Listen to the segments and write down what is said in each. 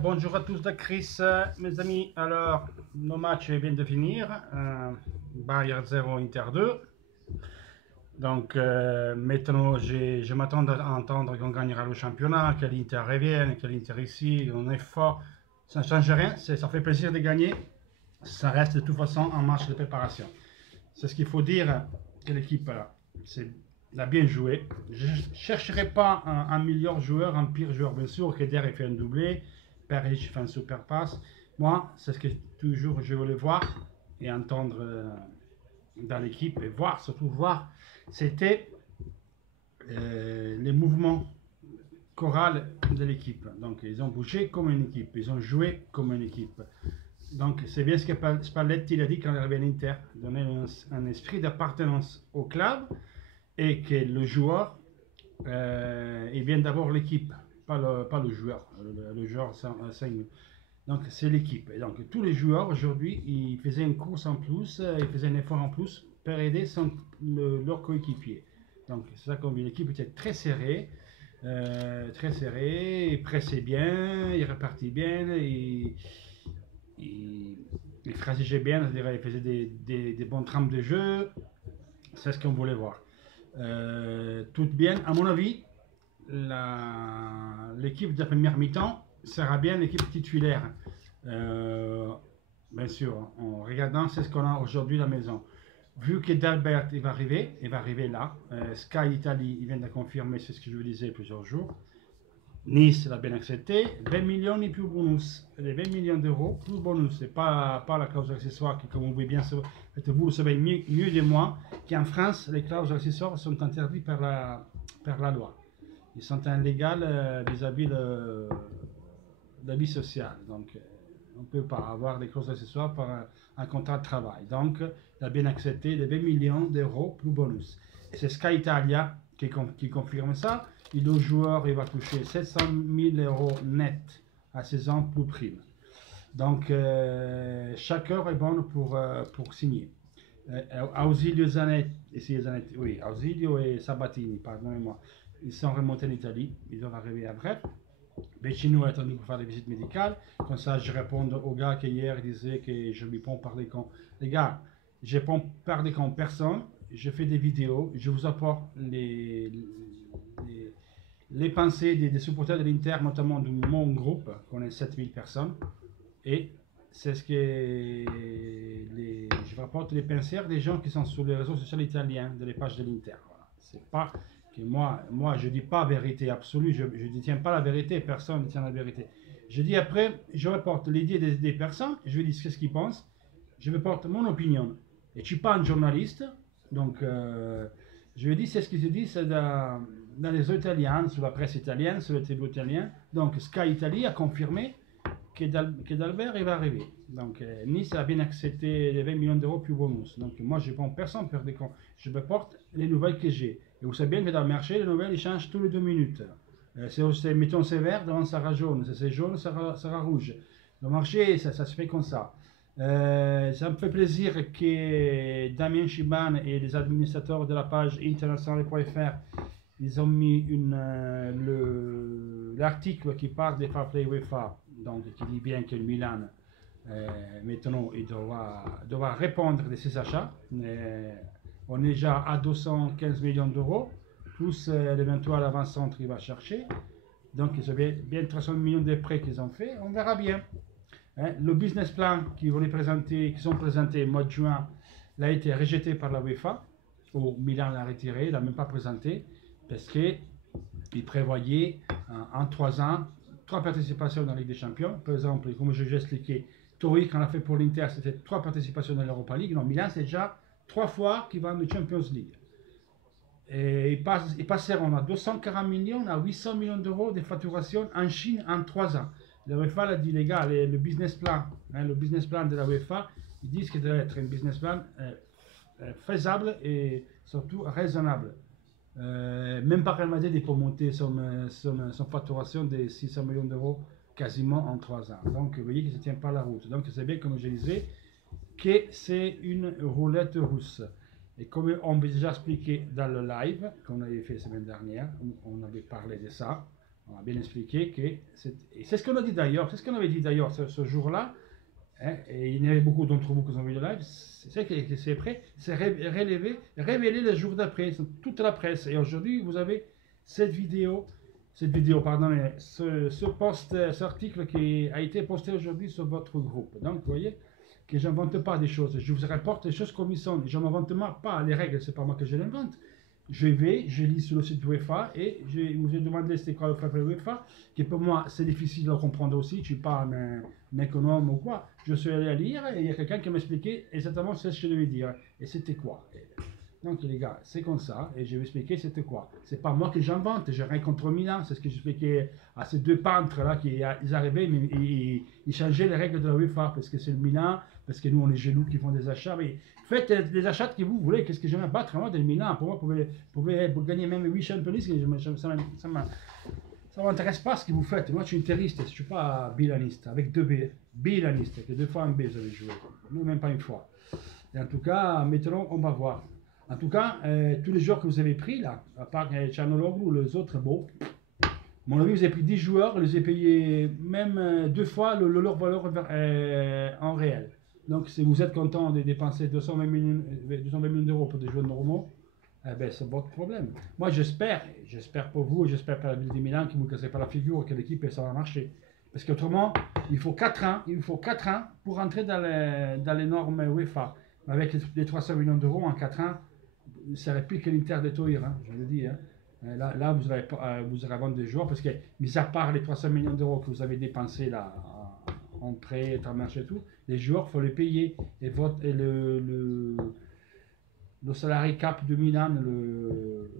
Bonjour à tous de Chris, mes amis. Alors, nos matchs viennent de finir. Bayern 0, Inter 2. Donc, maintenant, je m'attends à entendre qu'on gagnera le championnat, que l'Inter revienne, que l'Inter ici, on est fort. Ça ne change rien, ça fait plaisir de gagner. Ça reste de toute façon un match de préparation. C'est ce qu'il faut dire que l'équipe a bien joué. Je ne chercherai pas un meilleur joueur, un pire joueur. Bien sûr, Keder fait un doublé, Perich fait un super passe. Moi, c'est ce que toujours je voulais voir et entendre dans l'équipe et voir, surtout voir, c'était les mouvements chorales de l'équipe. Donc, ils ont bougé comme une équipe, ils ont joué comme une équipe. Donc, c'est bien ce que Spalletti a dit quand il est arrivé à l'Inter, donner un esprit d'appartenance au club et que le joueur, il vient d'abord l'équipe, pas le joueur. Le joueur, c'est donc c'est l'équipe. Et donc, tous les joueurs aujourd'hui, ils faisaient une course en plus, ils faisaient un effort en plus pour aider leur coéquipier. Donc, c'est ça qu'on vit. L'équipe était très serrée, il pressait bien, il repartit bien, il fragigeait bien, c'est-à-dire il faisait des bonnes trames de jeu. C'est ce qu'on voulait voir. Tout bien, à mon avis, l'équipe de la première mi-temps sera bien l'équipe titulaire. Bien sûr, en regardant c'est ce qu'on a aujourd'hui à la maison. Vu que Dalbert il va arriver là. Sky Italy, il vient de confirmer, c'est ce que je vous disais plusieurs jours. Nice l'a bien accepté, 20 millions et plus bonus. Les 20 millions d'euros plus bonus, c'est pas la clause accessoire qui, comme vous pouvez bien vous le savez mieux de moi, qu'en France, les clauses accessoires sont interdites par la loi. Ils sont illégaux vis-à-vis de la vie sociale. Donc, on ne peut pas avoir des clauses accessoires par un contrat de travail. Donc, il a bien accepté les 20 millions d'euros plus bonus. Et c'est Sky Italia qui confirme ça. Et le joueur il va toucher 700 000 euros net à saison plus prime. Donc, chaque heure est bonne pour signer. Ausilio Zanetti, oui, Ausilio et Sabatini, pardonnez-moi, ils sont remontés en Italie, ils doivent arriver après. Vecino est attendu pour faire des visites médicales. Comme ça, je réponds aux gars qui hier disaient que je ne lui pas parler quand. Les gars, je ne peux parler quand personne. Je fais des vidéos. Je vous apporte les pensées des supporters de l'Inter, notamment de mon groupe, qu'on est 7000 personnes. Et c'est ce que je rapporte les pensées des gens qui sont sur les réseaux sociaux italiens, de les pages de l'Inter. Voilà. C'est pas que moi je ne dis pas vérité absolue, je ne détiens pas la vérité, personne ne détient la vérité. Je dis après, je rapporte l'idée des personnes, je dis ce qu'ils pensent, je rapporte mon opinion. Et je ne suis pas un journaliste, donc je dis c'est ce qui se dit dans les réseaux italiens, sur la presse italienne, sur le TV italien. Donc Sky Italy a confirmé que Dalbert il va arriver. Donc Nice a bien accepté les 20 millions d'euros plus bonus. Donc moi je ne prends personne pour des comptes. Je me porte les nouvelles que j'ai. Et vous savez bien que dans le marché, les nouvelles ils changent tous les 2 minutes. Mettons c'est vert, devant ça sera jaune. Si c'est jaune, ça sera rouge. Le marché, ça se fait comme ça. Ça me fait plaisir que Damien Chiban et les administrateurs de la page internationale.fr ils ont mis l'article qui parle des fair play UEFA, donc qui dit bien que le Milan maintenant il doit répondre de ses achats. On est déjà à 215 millions d'euros, plus l'éventuel avant-centre qu'il va chercher. Donc ils ont bien 300 millions de prêts qu'ils ont fait, on verra bien. Le business plan qu'ils ont présenté au mois de juin, a été rejeté par la UEFA, ou Milan l'a retiré, il n'a même pas présenté, parce qu'il prévoyait en 3 ans 3 participations dans la Ligue des Champions. Par exemple, comme je l'ai expliqué, Tori, quand on a fait pour l'Inter, c'était 3 participations dans l'Europa League. Non, Milan, c'est déjà 3 fois qu'ils vont en Champions League. Et ils passeront à 240 millions à 800 millions d'euros de facturation en Chine en 3 ans. La UEFA a dit, les gars, le business plan de la UEFA, ils disent que ça doit être un business plan faisable et surtout raisonnable. Même par Real Madrid, il peut monter son facturation de 600 millions d'euros quasiment en 3 ans. Donc, vous voyez que ça ne tient pas la route. Donc, c'est bien, comme je disais, que c'est une roulette russe. Et comme on avait déjà expliqué dans le live qu'on avait fait la semaine dernière, on avait parlé de ça. On a bien expliqué que c'est ce qu'on a dit d'ailleurs, c'est ce qu'on avait dit d'ailleurs ce jour-là. Hein, et il y avait beaucoup d'entre vous qui ont vu le live. C'est que c'est prêt, c'est révélé le jour d'après, toute la presse. Et aujourd'hui, vous avez cette vidéo, pardon, ce post, cet article qui a été posté aujourd'hui sur votre groupe. Donc, vous voyez que je n'invente pas des choses, je vous rapporte les choses comme ils sont. Je n'invente pas les règles, c'est pas moi que je l'invente. Je lis sur le site UEFA et je vous ai demandé c'était quoi le fair play UEFA, qui pour moi c'est difficile de comprendre aussi, je ne suis pas un économe ou quoi. Je suis allé à lire et il y a quelqu'un qui m'a expliqué exactement ce que je devais dire. Et c'était quoi? Donc les gars, c'est comme ça, et je vais expliquer c'était quoi. C'est pas moi que j'invente, j'ai rien contre Milan, c'est ce que j'expliquais à ces deux peintres là, ils arrivaient, mais ils changeaient les règles de la UEFA, parce que c'est le Milan, parce que nous on est chez nous qui font des achats, mais faites les achats que vous voulez, qu'est-ce que j'aime battre moi de Milan, pour moi, vous pouvez gagner même 8 Champions League, ça ne m'intéresse pas ce que vous faites, moi je suis interiste, je ne suis pas bilaniste, avec deux B, bilaniste, que deux fois un B vous avez joué, nous même pas une fois. Et en tout cas, maintenant on va voir. En tout cas, tous les joueurs que vous avez pris là, à part Çalhanoğlu ou les autres, bon, mon avis, vous avez pris 10 joueurs, vous les avez payés même deux fois leur valeur en réel. Donc, si vous êtes content de dépenser 220 millions d'euros pour des joueurs normaux, eh ben, c'est votre problème. Moi, j'espère pour vous, j'espère pour la ville de Milan que vous ne cassez pas la figure, que l'équipe, ça va marcher. Parce qu'autrement, il faut 4 ans pour rentrer dans les normes UEFA. Avec les 300 millions d'euros en 4 ans, il ne serait plus que l'Inter de Toir, hein, je le dis. Hein. Là, vous allez vendre des joueurs, parce que, mis à part les 300 millions d'euros que vous avez dépensés là, en prêt, en marché et tout, les joueurs, il faut les payer. Et le salarié cap de Milan,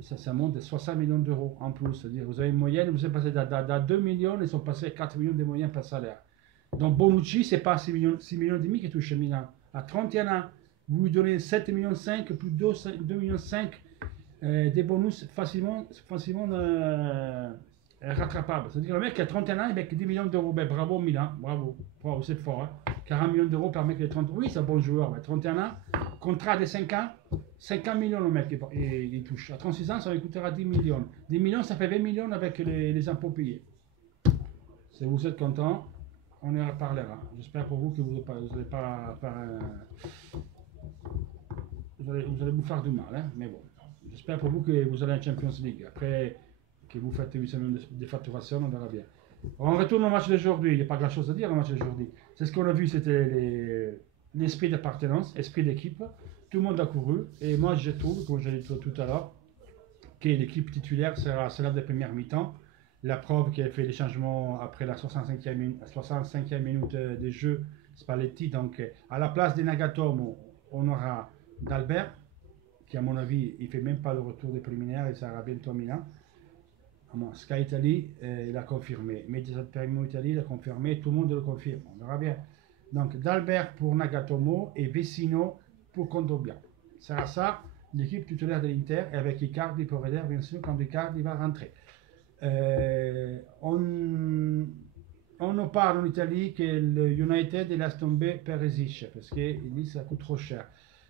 ça monte de 60 millions d'euros en plus. C'est-à-dire, vous avez une moyenne, vous êtes passé d'à 2 millions, ils sont passés à 4 millions de moyens par salaire. Donc Bonucci, c'est pas 6 millions et demi qui touche Milan. À 31 ans, vous lui donnez 7,5 millions, plus 2,5 millions des bonus facilement rattrapables. C'est-à-dire le mec qui a 31 ans avec 10 millions d'euros. Ben, bravo Milan, bravo, c'est fort. Hein. 40 millions d'euros par mec qui a 30 ans. Oui, c'est un bon joueur, ben, 31 ans, contrat de 5 ans, 50 millions le mec il touche. À 36 ans, ça lui coûtera 10 millions. 10 millions, ça fait 20 millions avec les impôts payés. Si vous êtes content, on en reparlera. J'espère pour vous que vous n'allez pas vous allez vous faire du mal, hein? Mais bon. J'espère pour vous que vous allez en Champions League. Après que vous faites 800 millions de facturation, on verra bien. On retourne au match d'aujourd'hui. Il n'y a pas grand chose à dire au match d'aujourd'hui. C'est ce qu'on a vu, c'était l'esprit d'appartenance, esprit d'équipe. Tout le monde a couru. Et moi, je trouve, comme je l'ai dit tout à l'heure, que l'équipe titulaire sera celle de première mi-temps. La preuve qui a fait les changements après la 65e minute de jeu, Spalletti. Donc, à la place de Nagatomo, on aura D'Albert, qui à mon avis, il ne fait même pas le retour des préliminaires, il sera bientôt à Milan. Sky Italy, il a confirmé. Mediaset Premium Italy, il a confirmé. Tout le monde le confirme. On verra bien. Donc, D'Albert pour Nagatomo et Vecino pour Kondogbia. Ça sera ça, l'équipe titulaire de l'Inter, et avec Icardi pour aider, bien sûr, quand Icardi va rentrer. On nous parle en Italie que le United laisse tomber Perisic parce qu'il dit que ça coûte trop cher.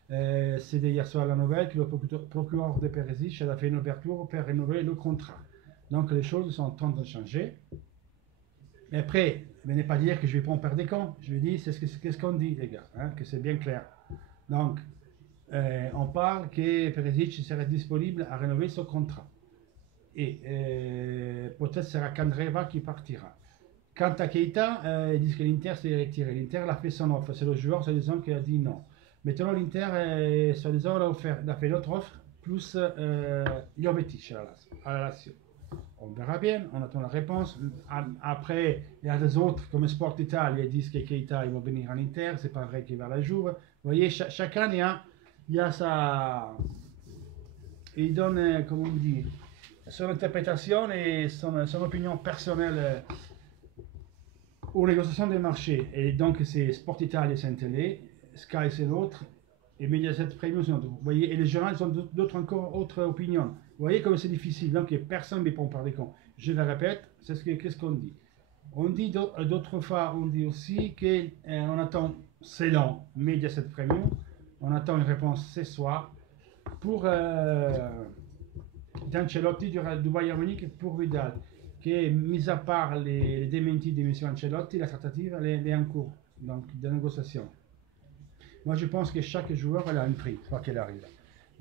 C'est hier soir la nouvelle que le procureur de Perisic a fait une ouverture pour rénover le contrat. Donc les choses sont en train de changer. Mais après, venez pas dire que je vais pas en perdre des comptes. Je lui dis, c'est ce qu'on dit, les gars, hein, que c'est bien clair. Donc, on parle que Perisic serait disponible à rénover son contrat. Et peut-être sera Candreva qui partira. Quant à Keita, ils disent que l'Inter s'est retiré. L'Inter l'a fait son offre. C'est le joueur, soi-disant, qui a dit non. Maintenant, l'Inter, soi-disant, il a fait l'autre offre, plus Jovetic à la Lazio. On verra bien, on attend la réponse. Après, il y a des autres, comme Sport Italia, ils disent que Keita, il va venir en Inter. C'est pas vrai qu'il va la jouer. Vous voyez, chacun, il y a sa... Il donne, comment on dit, son interprétation et son opinion personnelle aux négociations des marchés. Et donc, c'est Sport Italia, c'est un télé, Sky, c'est l'autre, et Mediaset Premium, c'est l'autre. Vous voyez, et les journalistes ont d'autres encore autres opinions. Vous voyez comme c'est difficile, donc personne ne répond par des comptes. Je le répète, qu'est-ce qu'on dit. On dit d'autres fois, on dit aussi qu'on attend, c'est long, Mediaset Premium, on attend une réponse ce soir pour d'Ancelotti du Bayern Munich pour Vidal. que, mis à part les démentis de M. Ancelotti, la traitative elle est en cours, donc de négociation. Moi, je pense que chaque joueur a un prix, quoi qu'il arrive.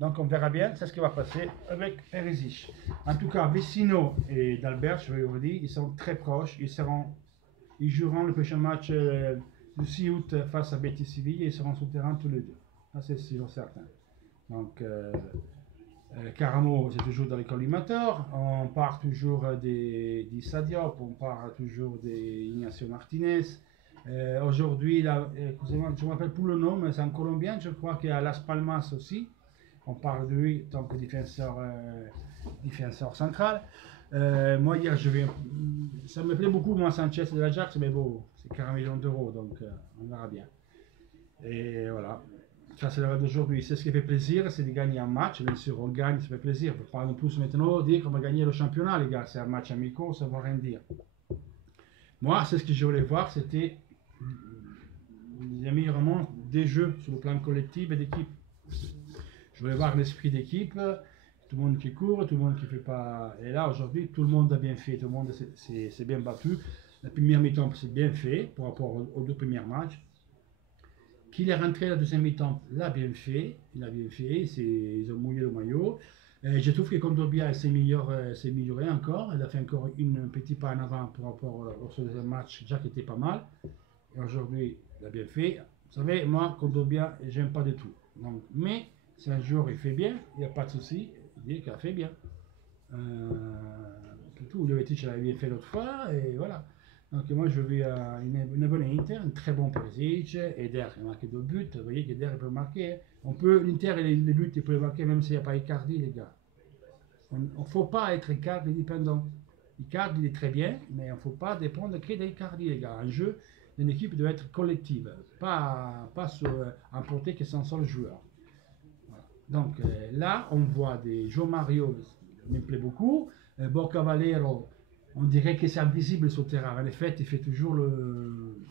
Donc, on verra bien, c'est ce qui va passer avec Perisic. En tout cas, Vecino et Dalbert, je vous dire, ils sont très proches. Ils joueront le prochain match du 6 août face à Betis Séville et ils seront sur le terrain tous les deux. Ça, c'est sûr certain. Donc, Caramo, c'est toujours dans les collimateurs. On part toujours des Sadio, on part toujours des Ignacio Martinez. Aujourd'hui, je ne me rappelle plus le nom, mais c'est un Colombien, je crois qu'il y a Las Palmas aussi. On parle de lui en tant que défenseur central. Moi, hier, ça me plaît beaucoup, moi, Sanchez de l'Ajax, mais bon, c'est 40 millions d'euros, donc on verra bien. Et voilà, ça c'est le rêve d'aujourd'hui. C'est ce qui fait plaisir, c'est de gagner un match. Bien sûr, on gagne, ça fait plaisir. Il ne faut pas non plus maintenant dire qu'on va gagner le championnat, les gars. C'est un match amical, ça ne veut rien dire. Moi, c'est ce que je voulais voir, c'était l'améliorement des jeux sur le plan collectif et d'équipe. Je voulais voir l'esprit d'équipe, tout le monde qui court, tout le monde qui fait pas. Et là, aujourd'hui, tout le monde a bien fait, tout le monde s'est bien battu. La première mi-temps, c'est bien fait par rapport aux deux premiers matchs. Qu'il est rentré la deuxième mi-temps, l'a bien fait. Il a bien fait, ils ont mouillé le maillot. Je trouve que Kondogbia s'est amélioré encore. Il a fait encore un petit pas en avant par rapport au deuxième match, déjà qui était pas mal. Et aujourd'hui, il a bien fait. Vous savez, moi, Kondogbia, j'aime pas du tout. Donc, mais si un jour il fait bien, il n'y a pas de souci, il dit qu'il a fait bien. Tout, Jovetic l'avait bien fait l'autre fois, et voilà. Donc moi je vais à une bonne Inter, un très bon Perisic, Eder a marqué 2 buts, vous voyez qu'Eder peut marquer. L'Inter et les buts il peut les marquer même s'il n'y a pas Icardi les gars. Il ne faut pas être Icardi dépendant. Icardi il est très bien, mais il ne faut pas dépendre que d'Icardi les gars. Un jeu, une équipe doit être collective, pas emporter que son seul joueur. Donc là, on voit des João Mario, me plaît beaucoup. Borja Valero, on dirait que c'est invisible sur le terrain. En effet, il fait toujours le.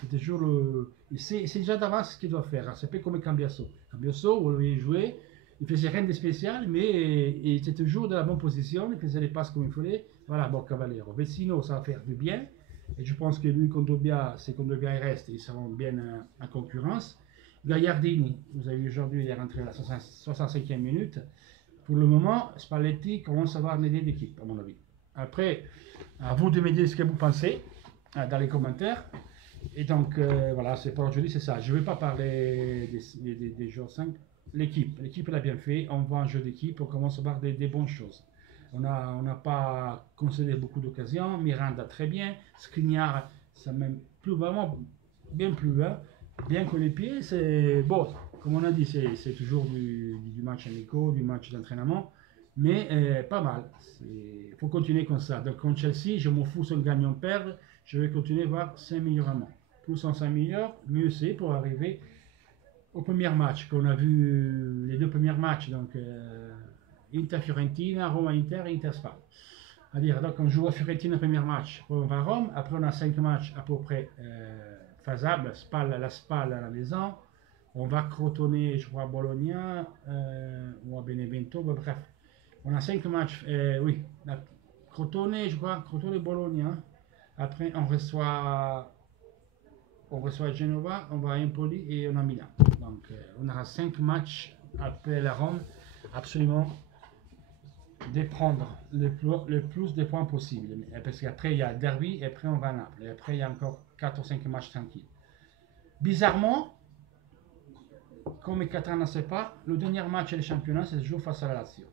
C'est déjà d'avance ce qu'il doit faire. C'est pas comme Cambiasso. Cambiasso, vous l'avez joué, il faisait rien de spécial, mais il était toujours dans la bonne position, il faisait les passes comme il fallait. Voilà, Borja Valero. Vecino, ça va faire du bien. Et je pense que lui, Kondogbia, si Kondogbia reste, ils seront bien en concurrence. Gagliardini, vous avez vu aujourd'hui, il est rentré à la 65e minute. Pour le moment, Spalletti commence à avoir une idée d'équipe, à mon avis. Après, à vous de me dire ce que vous pensez dans les commentaires. Et donc, voilà, c'est pour aujourd'hui, c'est ça. Je ne vais pas parler des joueurs 5. L'équipe, elle a bien fait. On voit un jeu d'équipe, on commence à voir des bonnes choses. On n'a pas concédé beaucoup d'occasions. Miranda, très bien. Skriniar, ça même plus vraiment, bien plus. Hein. Bien que les pieds, c'est bon, comme on a dit, c'est toujours du match amical, du match d'entraînement, mais pas mal. Il faut continuer comme ça. Donc, contre Chelsea, je m'en fous si on gagne ou on perd, je vais continuer à voir 5 améliorements. Plus on s'améliore, mieux c'est pour arriver au premier match qu'on a vu, les deux premiers matchs, donc Inter-Fiorentina, Roma-Inter et Inter-Spal. C'est-à-dire, donc on joue à Fiorentina le premier match, après on va à Rome, après on a 5 matchs à peu près. Faisable, la Spal à la maison, on va crotonner, je crois, à Bologna ou à Benevento, bref, on a 5 matchs, oui, Crotone, je crois, Crotone Bologna, après on reçoit Genova, on va à Empoli et on a Milan, donc on aura 5 matchs après la Rome, absolument de prendre le plus de points possible. Parce qu'après il y a le derby, et après on va à Naples, et après il y a encore 4 ou 5 matchs tranquilles. Bizarrement, comme Catania ne sait pas, le dernier match du championnat, c'est le jour face à la Lazio.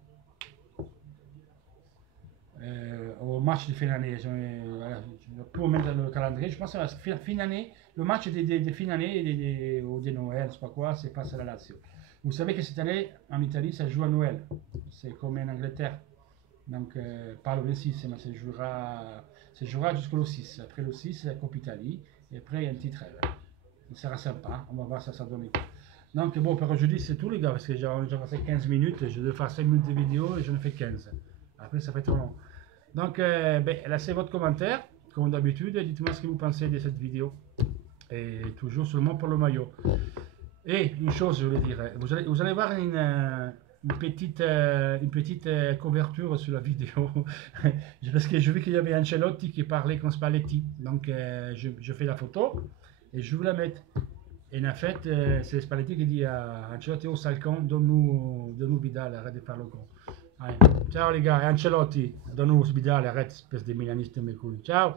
Au match de fin d'année, pour mettre le calendrier, je pense que c'est la fin d'année, le match de fin d'année ou de Noël, je sais pas quoi, c'est face à la Lazio. Vous savez que cette année, en Italie, ça joue à Noël. C'est comme en Angleterre. Donc, pas le 26, mais ça jouera jusqu'au 6. Après le 6, c'est la Coupe Italie. Et après, il y a un petit trêve. Ça sera sympa. On va voir ça donne. Donc, bon, pour aujourd'hui, c'est tout, les gars. Parce que j'ai déjà passé 15 minutes. Je dois faire 5 minutes de vidéo et je ne fais 15. Après, ça fait trop long. Donc, laissez votre commentaire. Comme d'habitude, dites-moi ce que vous pensez de cette vidéo. Et toujours seulement pour le maillot. Et une chose, je voulais dire, vous allez voir une petite couverture sur la vidéo. Parce que je vu qu'il y avait Ancelotti qui parlait con Spalletti. Donc je fais la photo et je vous la mets. Et en fait, c'est Spalletti qui dit à Ancelotti: oh sale con, donne-nous Vidal, arrête de faire le con. Allez, ciao les gars, et Ancelotti, donne-nous Vidal, arrête, espèce de milaniste de mes couilles. Ciao!